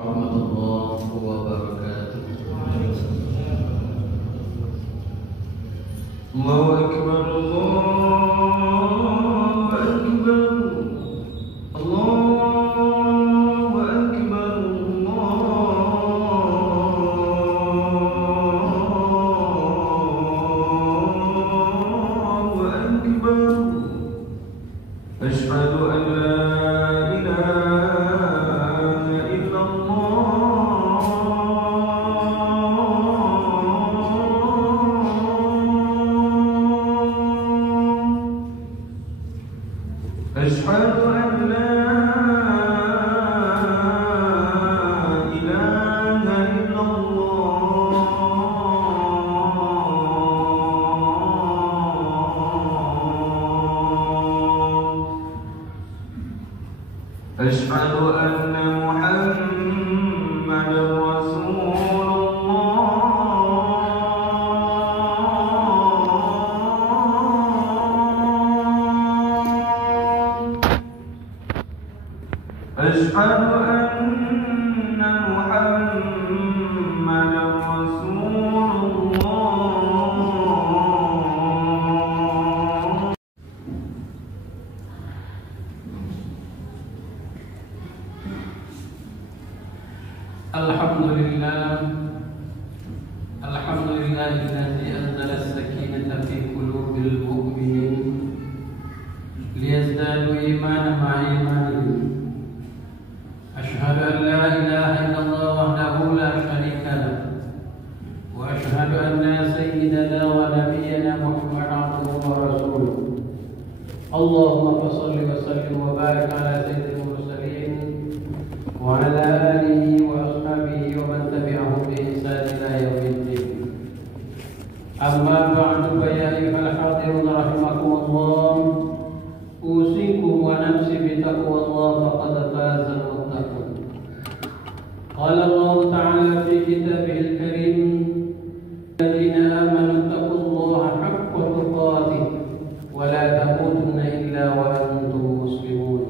warahmatullahi wabarakatuh. Allahu akbar, Allahu akbar, Allahu akbar, Allahu akbar. Asyhadu an la أشهد أن لا إله إلا الله أشهد أن محمدا رسول أشهد أن محمدا رسول الله. الحمد لله الذي أنزل السكينة في قلوب المؤمنين ليزدادوا إيمانا مع إيمانهم. أشهد أن لا إله إلا الله وحده لا شريك له، وأشهد أن سيدنا ونبينا محمد عبده ورسوله. اللهم صل وسلم وبارك على سيد المرسلين وعلى آله وأصحابه ومن تبعهم بإحسان إلى يوم الدين. أما بعد فيا أيها الحاضرون رحمكم الله، أوصيكم ونفسي بتقوى الله فقد فاز المتقون. قال الله تعالى في كتابه الكريم: الذين آمنوا اتقوا الله حق تقاته ولا تموتن إلا وأنتم مسلمون.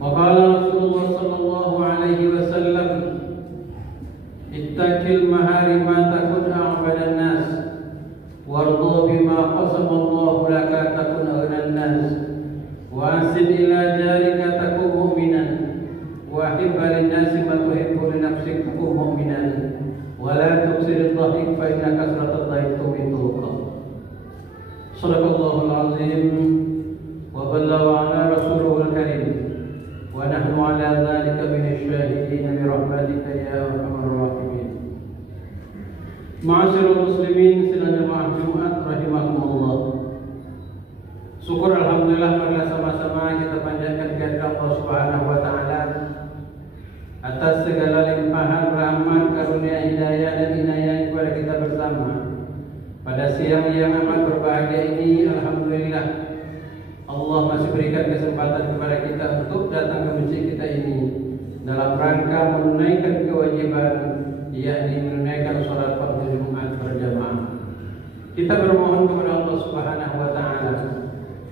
وقال رسول الله صلى الله عليه وسلم: اتق المحارم تكن أعبد الناس، وارضى بما قسم الله لك تكن أغنى الناس، وأحسن إلى جارك تكن مؤمنا، وأحب للناس ما تحب لنفسك تكن مؤمنا، ولا تكسر الضحك فإن كثرة الضحك تميت القلب. صدق الله العظيم وبلغ على رسوله الكريم، ونحن على ذلك من الشاهدين برحمتك يا أرحم الراحمين. Ma'asyiral muslimin sidang jemaah Jumat rahimakumullah. Syukur alhamdulillah marilah sama-sama kita panjatkan kehadirat Allah Subhanahu wa taala atas segala limpahan rahmat, karunia, hidayah dan inayah kepada kita bersama. Pada siang yang amat berbahagia ini, alhamdulillah Allah masih berikan kesempatan kepada kita untuk datang ke masjid kita ini dalam rangka menunaikan kewajiban, yakni menunaikan sholat fardu Jumat berjamaah. Kita bermohon kepada Allah Subhanahu wa taala,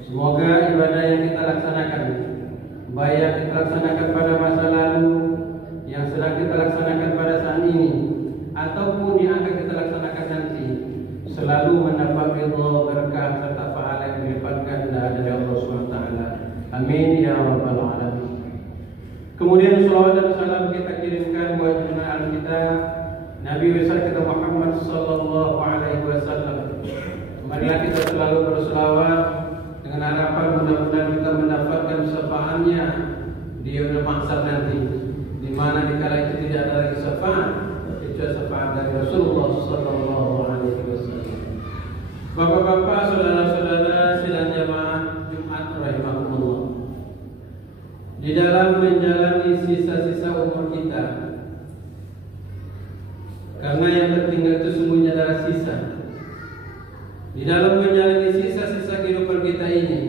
semoga ibadah yang kita laksanakan, baik yang kita laksanakan pada masa lalu, yang sedang kita laksanakan pada saat ini, ataupun yang akan kita laksanakan nanti, selalu mendapat ridha, berkah serta pahala yang dilipatkan dari Allah Subhanahu wa taala. Amin ya rabbal alamin. Kemudian salawat dan salam kita kirimkan buat junjungan kita Nabi besar kita Muhammad sallallahu alaihi wasallam. Marilah kita selalu berselawat dengan harapan mudah-mudahan kita mendapatkan syafaatnya di yaumul mahsyar nanti, di mana dikala itu tidak ada lagi syafaat kecuali syafaat dari Rasulullah sallallahu alaihi wasallam. Bapak-bapak, saudara-saudara sidang jamaah Jumat rahimakumullah. Di dalam menjalani sisa-sisa umur kita, karena yang tertinggal itu semuanya adalah sisa. Di dalam menjalani sisa-sisa kehidupan kita ini,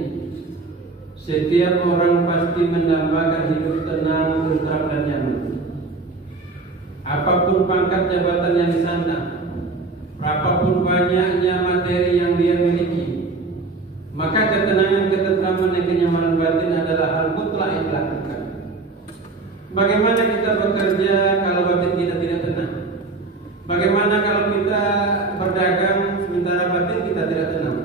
setiap orang pasti mendambakan hidup tenang, tentram dan nyaman. Apapun pangkat jabatan yang disandang, berapapun banyaknya materi yang dia miliki, maka ketenangan, ketentraman dan kenyamanan batin adalah hal mutlak yang dilakukan. Bagaimana kita bekerja kalau batin kita tidak tenang? Bagaimana kalau kita berdagang sementara batin kita tidak tenang?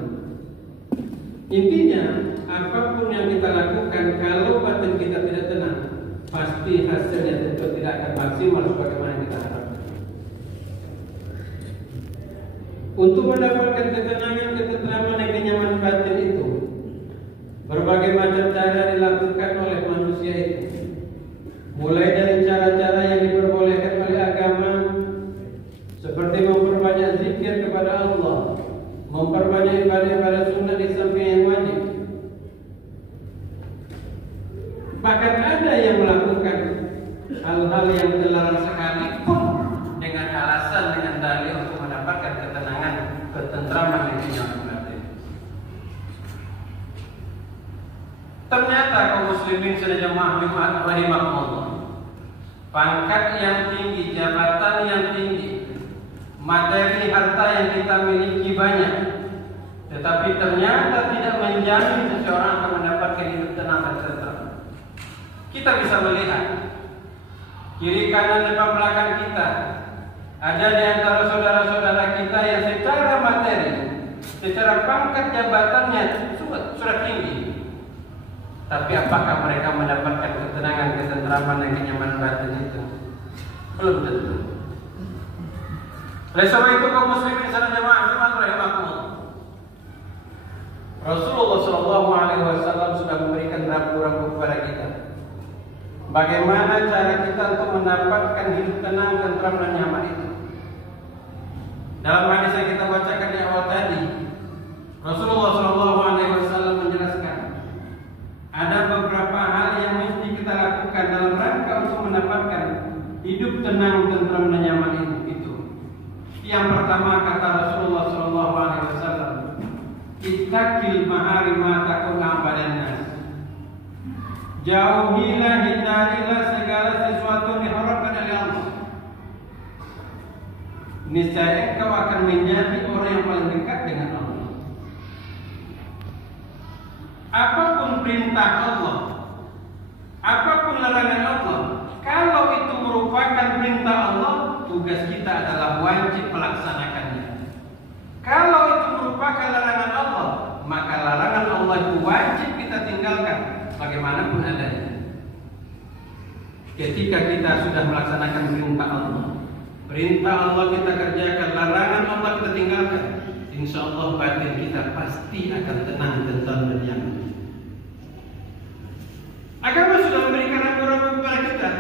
Intinya, apapun yang kita lakukan kalau batin kita tidak tenang, pasti hasilnya tentu tidak akan maksimal sebagaimana kita harapkan. Untuk mendapatkan ketenangan, ketentraman, dan kenyamanan batin itu, berbagai macam cara dilakukan oleh manusia itu. Mulai dari cara-cara yang diperbolehkan oleh agama, seperti memperbanyak zikir kepada Allah, memperbanyak ibadah-ibadah sunnah di samping yang wajib. Bahkan ada yang melakukan hal-hal yang terlarang sekalipun dengan alasan, dengan dalil untuk mendapatkan ketenangan, ketentraman yang kenyamanan batin. Ternyata kaum muslimin sejamaah Jumat rahimahumullah, pangkat yang tinggi, jabatan yang tinggi, materi harta yang kita miliki banyak, tetapi ternyata tidak menjamin seseorang akan mendapatkan hidup tenang dan tentram. Kita bisa melihat kiri kanan depan belakang kita, ada di antara saudara-saudara kita yang secara materi, secara pangkat jabatannya sudah tinggi, tapi apakah mereka mendapatkan ketenangan, ketentraman, dan kenyamanan batin itu? Belum tentu. Oleh sebab itu kaum muslimin jamaah Jumat rahimahumullah, Rasulullah SAW sudah memberikan rambu-rambu kepada kita. Bagaimana cara kita untuk mendapatkan hidup tenang, tentram, dan nyaman itu? Dalam hadis yang kita bacakan di awal tadi, Rasulullah SAW menjelaskan ada beberapa hal yang mesti kita lakukan dalam rangka untuk mendapatkan hidup tenang, tentram, dan nyaman itu. Yang pertama kata Rasulullah SAW, ittaqil maharima takun abadan nas. Jauhilah, hindarilah segala sesuatu yang diharamkan oleh Allah. Niscaya engkau akan menjadi orang yang paling dekat dengan Allah. Apapun perintah Allah, apapun larangan Allah, kalau itu merupakan perintah Allah, tugas kita adalah wajib melaksanakannya. Kalau itu merupakan larangan Allah, maka larangan Allah itu wajib kita tinggalkan bagaimanapun adanya. Ketika kita sudah melaksanakan perintah Allah kita kerjakan, larangan Allah kita tinggalkan, insya Allah batin kita pasti akan tenang, tentram, dan nyaman. Agama sudah memberikan rambu-rambu kepada kita.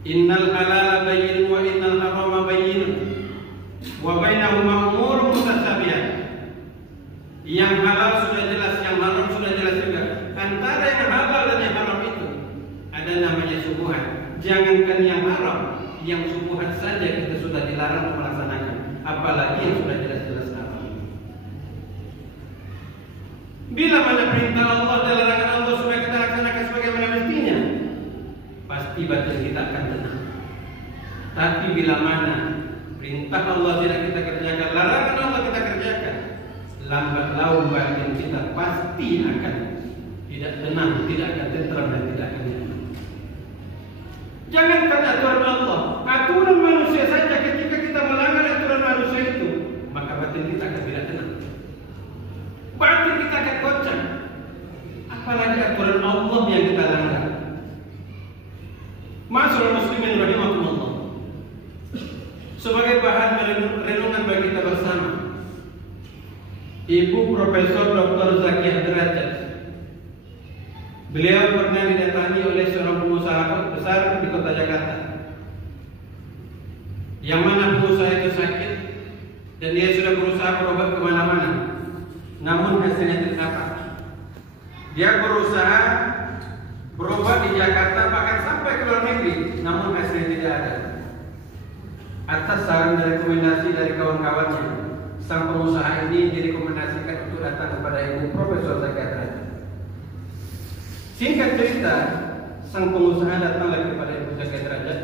Innal halala bayyin wa innal harama bayyin wa bainahuma umurun mutasyabihat. Yang halal sudah jelas, yang haram sudah jelas juga. Antara yang halal dan yang haram itu ada namanya subuhan. Jangankan yang haram, yang subuhan saja kita sudah dilarang melaksanakan, apalagi yang sudah jelas-jelas haram. Bila mana perintah Allah dan larangan Allah sudah kita laksanakan sebagaimana mestinya, pasti batin kita akan tenang. Tapi bila mana perintah Allah tidak kita kerjakan, larangan Allah kita kerjakan, lambat laun batin kita pasti akan tidak tenang, tidak akan tentram, dan tidak akan nyaman. Jangankan aturan Allah, aturan manusia saja ketika kita melanggar aturan manusia itu, maka batin kita akan tidak tenang. Batin kita akan goncang. Apalagi aturan Allah yang kita langgar. Ma'asyiral muslimin rahimakumullah, sebagai bahan renungan bagi kita bersama, Ibu Profesor Dr. Zakiyah Derajat, beliau pernah didatangi oleh seorang pengusaha besar di kota Jakarta, yang mana pengusaha itu sakit dan dia sudah berusaha berobat kemana-mana, namun hasilnya tidak dapat. Dia berusaha berobat di Jakarta, bahkan sampai ke luar negeri, namun hasilnya tidak ada. Atas saran dan rekomendasi dari kawan-kawannya, sang pengusaha ini direkomendasikan untuk datang kepada Ibu Profesor Zakiyah Derajat. Singkat cerita, sang pengusaha datang lagi kepada Ibu Zakiyah Derajat.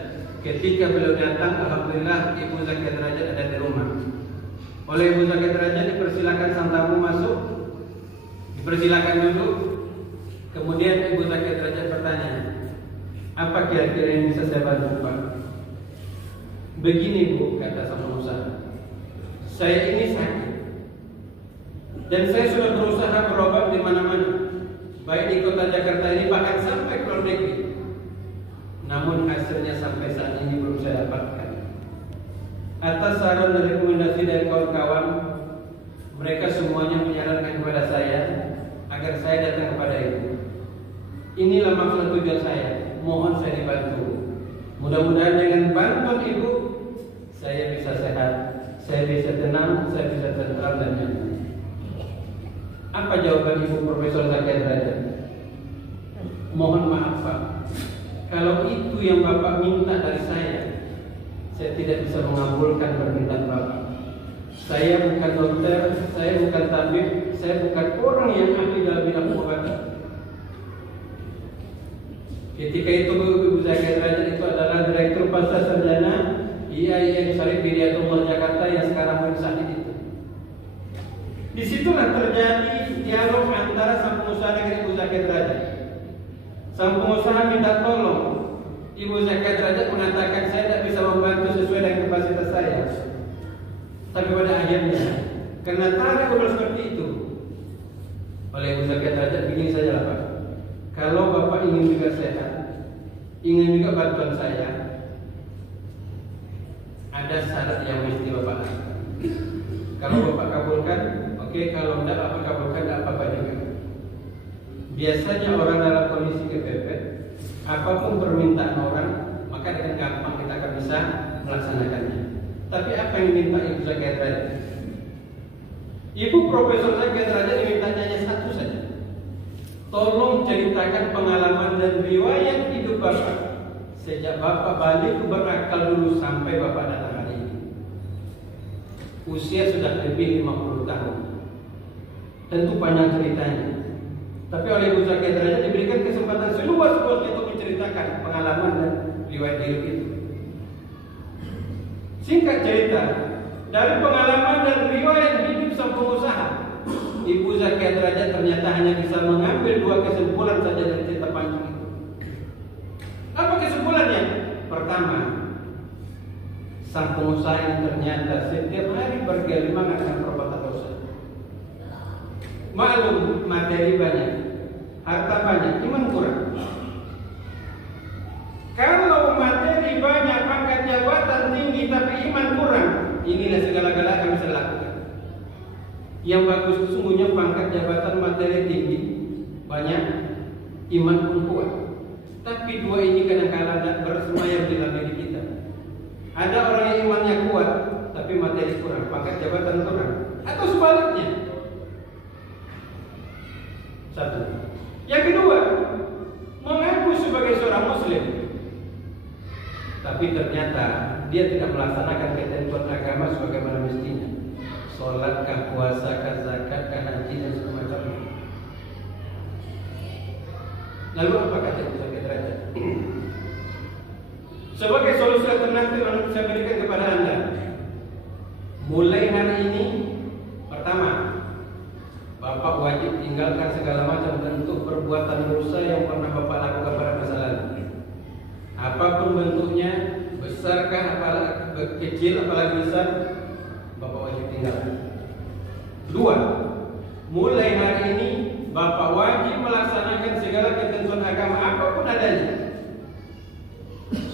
Ketika beliau datang, alhamdulillah Ibu Zakiyah Derajat ada di rumah. Oleh Ibu Zakiyah Derajat dipersilakan sang tamu masuk, dipersilakan duduk. Kemudian Ibu Zakiyah Derajat bertanya, Apa kira-kira yang bisa saya bantu Pak? Begini Bu, kata sang pengusaha, saya ini sakit dan saya sudah berusaha berobat di mana-mana, baik di kota Jakarta ini bahkan sampai ke luar negeri. Namun hasilnya sampai saat ini belum saya dapatkan. Atas saran dan rekomendasi dari kawan-kawan, mereka semuanya menyarankan kepada saya agar saya datang kepada Ibu. Inilah maksud tujuan saya. Mohon saya dibantu. Mudah-mudahan dengan bantuan Ibu, saya bisa sehat, saya bisa tenang, saya bisa tentram dan nyaman. Apa jawaban Ibu Profesor Zaki Derajat? Mohon maaf Pak, kalau itu yang Bapak minta dari saya tidak bisa mengabulkan permintaan Bapak. Saya bukan dokter, saya bukan tabib, saya bukan orang yang ahli dalam bidang pengobatan. Ketika itu Ibu Zaki Derajat itu adalah Direktur Pasca Sarjana IAIN Syarif Hidayatullah Jakarta yang sekarang sakit itu. Disitulah terjadi dialog antara sang pengusaha dengan Ibu Zaki Derajat. Sang pengusaha minta tolong, Ibu Zaki Derajat mengatakan saya tidak bisa membantu sesuai dengan kapasitas saya. Tapi pada akhirnya, karena tarik ngobrol seperti itu, oleh Ibu Zaki Derajat, begini saja lah Pak. Kalau Bapak ingin juga sehat, ingin juga bantuan saya, ada syarat yang mesti Bapak lakukan. Kalau Bapak kabulkan, oke. Kalau tidak Bapak kabulkan, tidak apa-apa juga. Biasanya orang dalam kondisi kepepet, apapun permintaan orang, maka dengan gampang kita akan bisa melaksanakannya. Tapi apa yang diminta Ibu Zaki Derajat? Ibu Profesor Zaki Derajat dimintanya hanya satu saja. Tolong ceritakan pengalaman dan riwayat hidup Bapak sejak Bapak balik berakal dulu sampai Bapak datang hari ini. Usia sudah lebih 50 tahun. Tentu panjang ceritanya. Tapi oleh Ibu Zaki Derajat diberikan kesempatan seluas-luasnya untuk menceritakan pengalaman dan riwayat hidup itu. Singkat cerita, dari pengalaman dan riwayat hidup sang pengusaha, Ibu Zaki Derajat ternyata hanya bisa mengambil 2 kesimpulan saja dari cerita panjang itu. Apa kesimpulannya? Pertama, sang pengusaha yang ternyata setiap hari bergelimang mengakan perbuatan dosa. Maklum, materi banyak, harta banyak, iman kurang. Kalau materi banyak, pangkat jabatan tinggi, tapi iman kurang, inilah segala-gala yang bisa dilakukan. Yang bagus sesungguhnya pangkat jabatan, materi tinggi, banyak, iman pun kuat. Tapi dua ini kadang-kadang tidak bersemayam di dalam diri kita. Ada orang yang imannya kuat, tapi materi kurang, pangkat jabatan kurang, atau sebaliknya. Satu. Yang kedua, mengaku sebagai seorang Muslim, tapi ternyata dia tidak melaksanakan ketentuan agama sebagaimana mestinya. Sholatkah, puasakah, zakatkah, haji dan semacamnya. Lalu apa kata Ibu Zaki Derajat? Sebagai solusi alternatif yang saya berikan kepada Anda, mulai hari ini, pertama, Bapak wajib tinggalkan segala macam bentuk perbuatan dosa yang pernah Bapak lakukan pada masa lalu. Apapun bentuknya, besarkah, apalagi kecil, apalagi besar, Bapak wajib tinggalkan. Dua, mulai hari ini Bapak wajib melaksanakan segala ketentuan agama apapun adanya.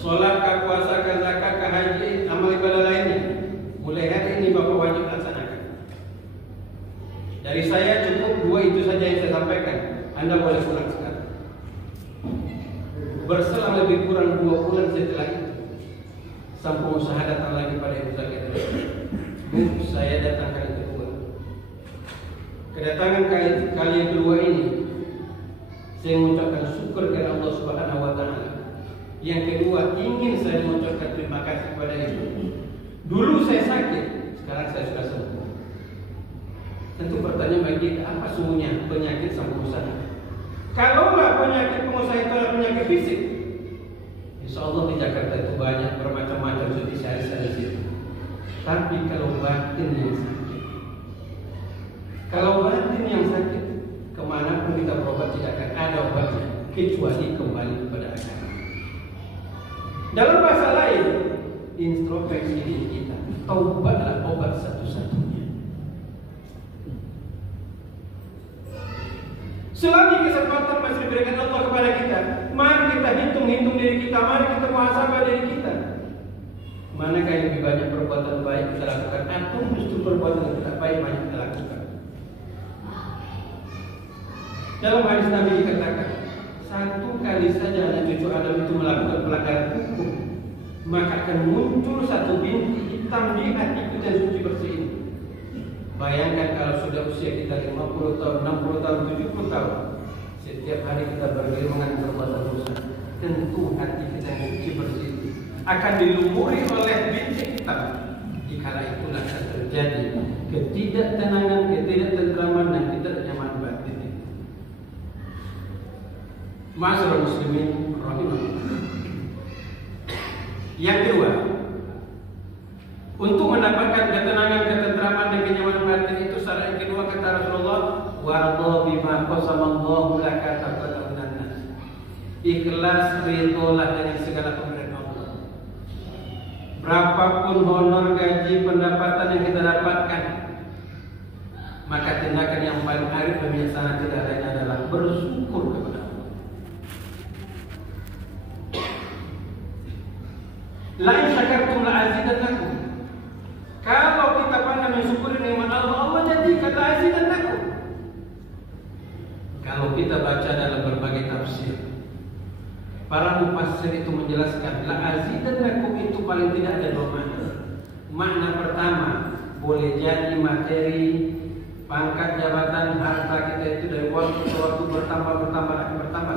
Sholatkah, puasakah, zakatkah, haji, amal ibadah lainnya, mulai hari ini Bapak wajib laksanakan. Dari saya cukup 2 itu saja yang saya sampaikan. Anda boleh pulang sekarang. Berselang lebih kurang 2 bulan setelah itu, sang pengusaha datang lagi pada Ibu Zaki Derajat. Bu, saya datang kali kedua. Kedatangan kali yang kedua ini, saya mengucapkan syukur kepada Allah Subhanahu wa Ta'ala. Yang kedua, ingin saya mengucapkan terima kasih kepada Ibu. Dulu saya sakit, sekarang saya sudah sembuh. Tentu pertanyaan bagi kita, apa sungguhnya penyakit sang pengusaha? Kalaulah penyakit pengusaha itu adalah penyakit fisik, insya Allah di Jakarta itu banyak bermacam-macam spesialis itu. Tapi kalau batin yang sakit, kemanapun kita berobat tidak akan ada obatnya kecuali kembali kepada agama. Dalam bahasa lain, introspeksi diri kita. Taubatlah obat satu-satunya. Selagi kesempatan masih diberikan Allah kepada kita, mari kita hitung-hitung diri kita, mari kita muhasabah diri kita. Manakah yang lebih banyak perbuatan baik kita lakukan, atau justru perbuatan yang tidak baik banyak kita lakukan? Dalam hadis Nabi dikatakan, satu kali saja anak cucu Adam itu melakukan pelanggaran hukum, maka akan muncul satu bintik hitam di hatiku dan suci bersih ini. Bayangkan kalau sudah usia kita 50 tahun, 60 tahun, 70 tahun, setiap hari kita bergelimang perbuatan dosa, tentu hati kita yang suci bersih akan dilumuri oleh bintik hitam. Dikala itulah akan terjadi ketidaktenangan, ketidaktentraman dan ketidaknyamanan batin. Ma'asyiral muslimin rahimahullah. Yang kedua, untuk mendapatkan ketenangan, ketentraman dan kenyamanan batin itu syarat yang kedua kata Rasulullah, warḍa bima qasamallahu laka taqaddam nas. Ikhlas, ridholah dengan segala pemberian Allah. Berapapun honor, gaji, pendapatan yang kita dapatkan, maka tindakan yang paling arif dan bijaksana tidak lain adalah bersyukur kepada Allah. La in syakartum la azidannakum. Kalau kita pandai mensyukuri nikmat Allah, Allah janji kata azidannakum. Kalau kita baca dalam berbagai tafsir, para mufassir itu menjelaskan la azidannakum itu paling tidak ada dua makna. Makna pertama, boleh jadi materi, pangkat, jabatan, harta kita itu dari waktu ke waktu bertambah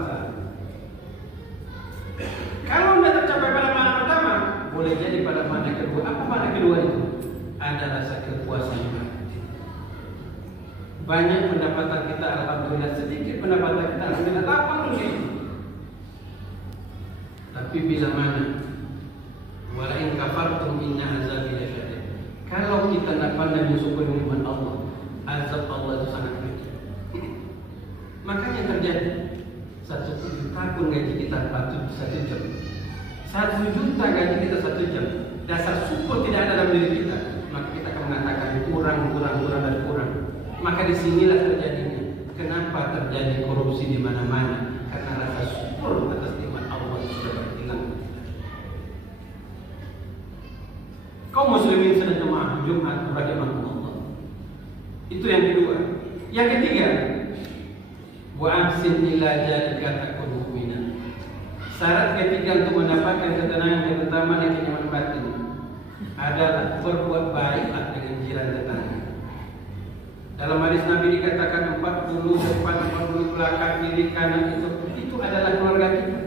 saja. Kalau tidak tercapai pada makna pertama, boleh jadi pada makna kedua. Apa makna kedua itu? Ada rasa kepuasan batin. Banyak pendapatan kita alhamdulillah, sedikit pendapatan kita alhamdulillah, lapang dunia. Tapi bila mana wala in kafartum inna azabi lasyadid. Kalau kita tidak pandai mensyukuri nikmat Allah, azab Allah itu sangat pedih. Makanya terjadi 1 juta pun gaji kita 1 jam. 1 juta gaji kita 1 jam. Dasar syukur tidak ada dalam diri kita, maka kita akan mengatakan kurang. Maka disinilah terjadinya. Kenapa terjadi korupsi di mana-mana? Karena rasa syukur atas nikmat Allah sudah berhilang. Kaum muslimin sedang jemaah Jumat rahimahullah. Itu yang kedua. Yang ketiga, wa ahsin ila jalika takun mu'minan. Syarat ketiga untuk mendapatkan ketenangan yang pertama dan kenyamanan batin adalah berbuat baiklah dengan jiran tetangga. Dalam hadis Nabi dikatakan 40 depan, 40 belakang, kiri, kanan itu adalah keluarga kita.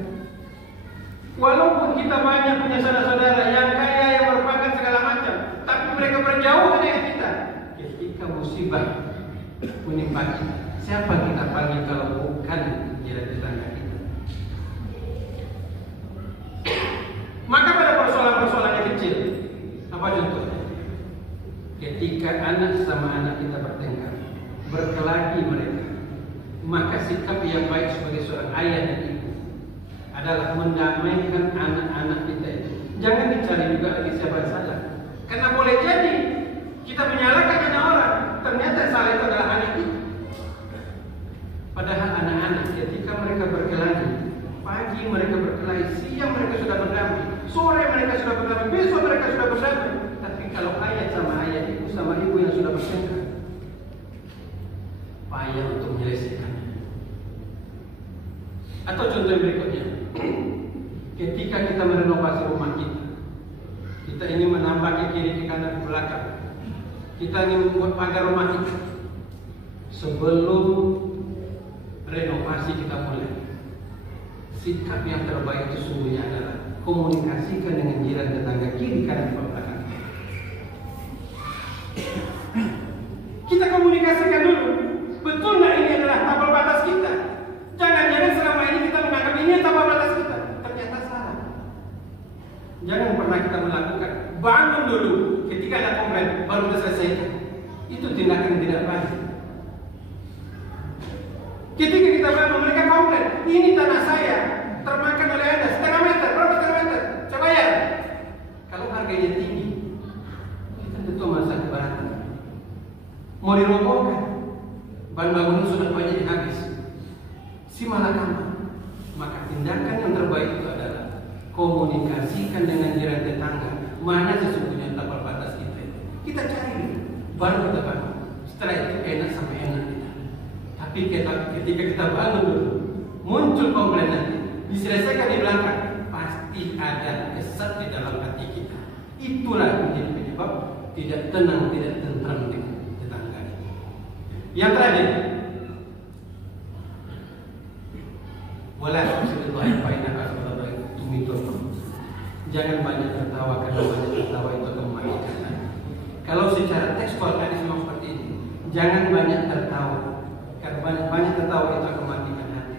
Walaupun kita banyak punya saudara-saudara yang kaya, yang merupakan segala macam, tapi mereka berjauh dengan kita. Ketika musibah menimpa kita, siapa kita panggil kalau bukan jiran tetangga kita? Maka pada persoalan-persoalan yang kecil, apa contohnya? Ketika anak sama anak kita bertengkar, berkelahi mereka, maka sikap yang baik sebagai seorang ayah dan ibu adalah mendamaikan anak-anak kita itu. Jangan dicari juga lagi siapa yang salah, karena boleh jadi kita menyalahkan anak orang, ternyata salah itu adalah anak kita. Padahal anak-anak ketika mereka berkelahi, pagi mereka berkelahi, siang mereka sudah berdamai, sore mereka sudah berdamai, besok mereka sudah berdamai. Tapi kalau ayah sama ayah, ibu sama ibu yang sudah bertengkar, payah untuk menyelesaikannya. Atau contoh yang berikutnya, ketika kita merenovasi rumah kita ingin menambah ke kiri, ke kanan, ke belakang, kita ingin membuat pagar rumah kita. Sebelum renovasi kita mulai, sikap yang terbaik itu sungguhnya adalah komunikasikan dengan jiran tetangga kiri, kanan, dan belakang. Kita komunikasikan dulu, betul nggak ini adalah tabel batas kita? Jangan-jangan selama ini kita menganggap ini tabel batas kita, ternyata salah. Jangan pernah kita melakukan. Bangun dulu, ketika ada komplain baru kita selesaikan. Itu tindakan yang tidak baik. Ketika kita bangun, mereka komplain, ini tanah saya termakan oleh Anda setengah meter, berapa setengah meter? Coba harganya tinggi, kita tentu merasa keberatan. Mau dirobohkan, bahan bangunan sudah banyak habis, si malakama. Maka tindakan yang terbaik itu adalah komunikasikan dengan jiran tetangga. Mana sesungguhnya tapal batas kita itu? Kita cari, baru kita bangun. Setelah itu enak sama enak kita. Tapi ketika kita bangun dulu, muncul komplain nanti, diselesaikan di belakang, pasti ada kesat di dalam hati kita. Itulah menjadi penyebab tidak tenang, tidak tentram dengan tetangga. Yang terakhir, wala tusidullahi bainaka tumitur. Jangan banyak tertawa, karena banyak tertawa itu akan mematikan. Kalau secara tekstual hadis memang seperti ini, jangan banyak tertawa, karena banyak tertawa itu akan mematikan hati.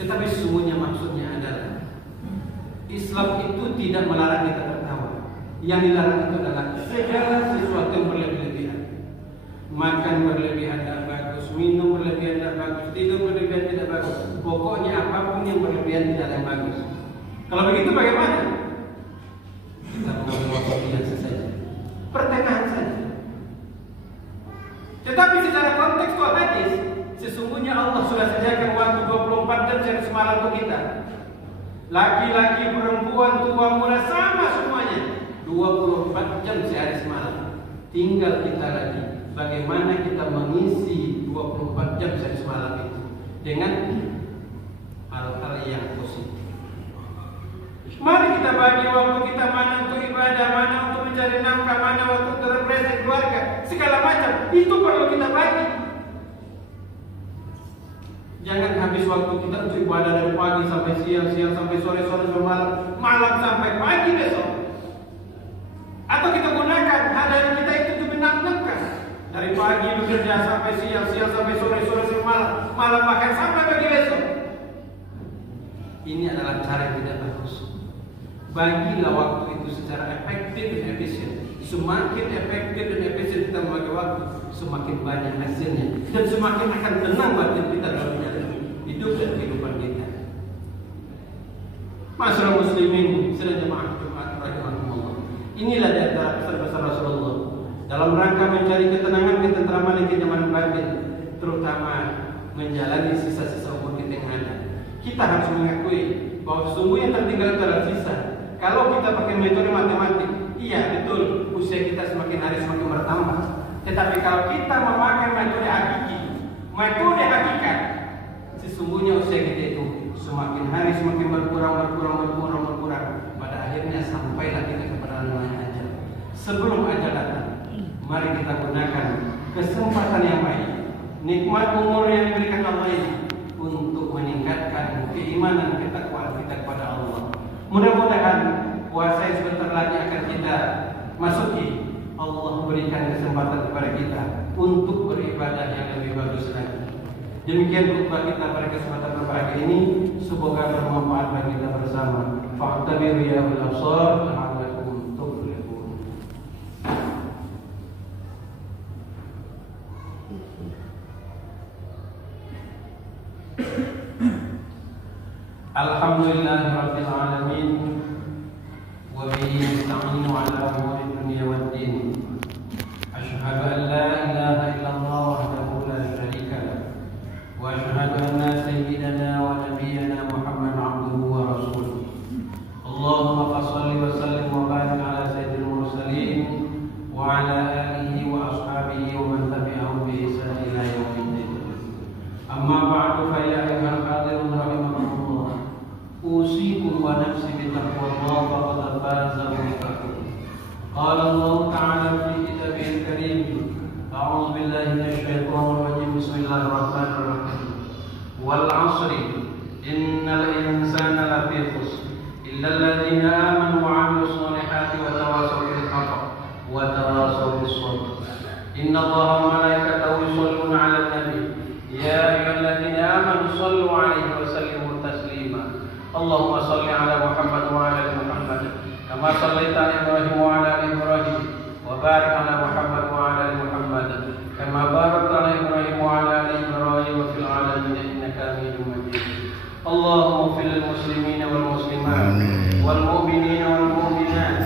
Tetapi sesungguhnya maksudnya adalah Islam itu tidak melarang kita tertawa. Yang dilarang itu adalah segala sesuatu yang berlebihan. Makan berlebihan tidak bagus, minum berlebihan tidak bagus, tidur berlebihan tidak bagus. Pokoknya apapun yang berlebihan tidak yang bagus. Kalau begitu bagaimana? Kita mengambil waktu biasa saja, pertengahan saja. Tetapi secara kontekstual hadis, sesungguhnya Allah sudah sediakan waktu 24 jam sehari semalam untuk kita. Laki-laki, perempuan, tua, muda sama semuanya 24 jam sehari semalam. Tinggal kita lagi bagaimana kita mengisi 24 jam sehari semalam itu dengan hal-hal yang positif. Mari kita bagi waktu kita, mana untuk ibadah, mana untuk mencari nafkah, mana waktu untuk refleksi keluarga, segala macam. Itu perlu kita bagi. Jangan habis waktu kita untuk ibadah dari pagi sampai siang, siang sampai sore, sore sampai malam, malam sampai pagi besok. Atau kita gunakan hari kita itu untuk menafkahkan. Dari pagi bekerja sampai siang, siang sampai sore, sore sampai malam, malam makan sampai pagi besok. Ini adalah cara yang tidak bagus. Bagilah waktu itu secara efektif dan efisien. Semakin efektif dan efisien kita membagi waktu, semakin banyak hasilnya dan semakin akan tenang batin kita dalam hidup dan kehidupan kita. Masyarakat muslimin sedang jemaah Jumat rahimahumullah. Inilah di antara pesan-pesan Rasulullah dalam rangka mencari ketenangan, ketentraman dan kenyamanan batin, terutama menjalani sisa-sisa umur kita yang ada. Kita harus mengakui bahwa sesungguhnya tertinggal itu adalah sisa. Kalau kita pakai metode matematik, iya betul, usia kita semakin hari semakin bertambah. Tetapi kalau kita memakai metode hakiki, metode hakikat, sesungguhnya usia kita itu semakin hari semakin berkurang. Pada akhirnya sampailah kita kepada namanya ajal. Sebelum ajal datang, mari kita gunakan kesempatan yang baik, nikmat umur yang diberikan Allah ini untuk meningkatkan keimanan kita kepada Allah. Mudah-mudahan puasa yang sebentar lagi akan kita masuki, Allah berikan kesempatan kepada kita untuk beribadah yang lebih bagus lagi. Demikian khutbah kita pada kesempatan berbahagia ini, semoga bermanfaat bagi kita bersama. Fa'tabiru ya ulil absar la'allakum tuflihun. Alhamdulillahirabbil alamin wa bihi nasta'inu 'ala umuri dunya waddin. Asyhadu an la ilaha illallah wahdahu la syarika lah wa asyhadu anna sayyidana wa nabiyyana Muhammadan 'abduhu wa rasuluh. Allahumma shalli wa sallim wa barik 'ala sayyidil mursalin wa 'ala alihi wa ashabihi wa man tabi'ahum bi ihsan ila yaumiddin. Amma ba'du fa ya ayyuhal hadirun rahimakumullah. أوصيكم ونفسي بتقوى الله فقد فاز المتقون. قال الله تعالى في كتابه الكريم: أعوذ بالله من الشيطان الرجيم. بسم الله الرحمن الرحيم. والعصر إن الإنسان لفي خسر إلا الذين آمنوا وعملوا الصالحات وتواصوا بالحق وتواصوا بالصبر. إن الله وملائكته يصلون على النبي يا أيها الذين آمنوا صلوا عليه وسلموا تسليما. اللهم صل على محمد وعلى ال محمد كما صليت على ابراهيم وعلى ال ابراهيم وبارك على محمد وعلى ال محمد كما باركت على ابراهيم وعلى ال ابراهيم وفي العالمين انك حميد مجيد. اللهم اغفر للمسلمين والمسلمات والمؤمنين والمؤمنات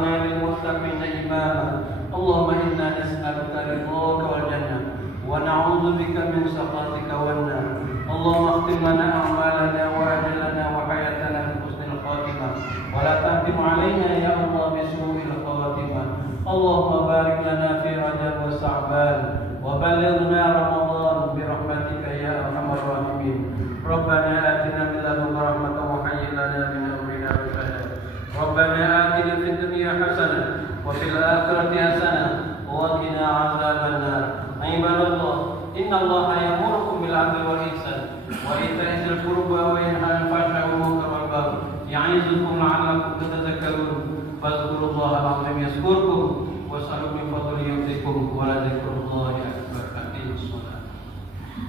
وجعلنا للمتقين إماما اللهم إنا نسألك رضاك والجنة ونعوذ بك من سخطك والنار اللهم اختم لنا أعمالنا وأجلنا وحياتنا بحسن الخاتمة ولا تختم علينا يا الله بسوء الخاتمة اللهم بارك لنا في رجب وشعبان وبلغنا رمضان برحمتك يا أرحم الراحمين ربنا آتنا من لدنك رحمة وهيئ لنا من أمرنا رشدا ربنا آتنا في الدنيا حسنة وفي الآخرة حسنة وقنا عذاب النار عباد الله إن الله يأمركم بالعدل والإحسان وإيتاء ذي القربى وينهى عن الفحشاء والمنكر والبغي يعظكم لعلكم تتذكرون فاذكروا الله العظيم يذكركم واسألوا من فضله يؤتكم ولذكر الله أكبر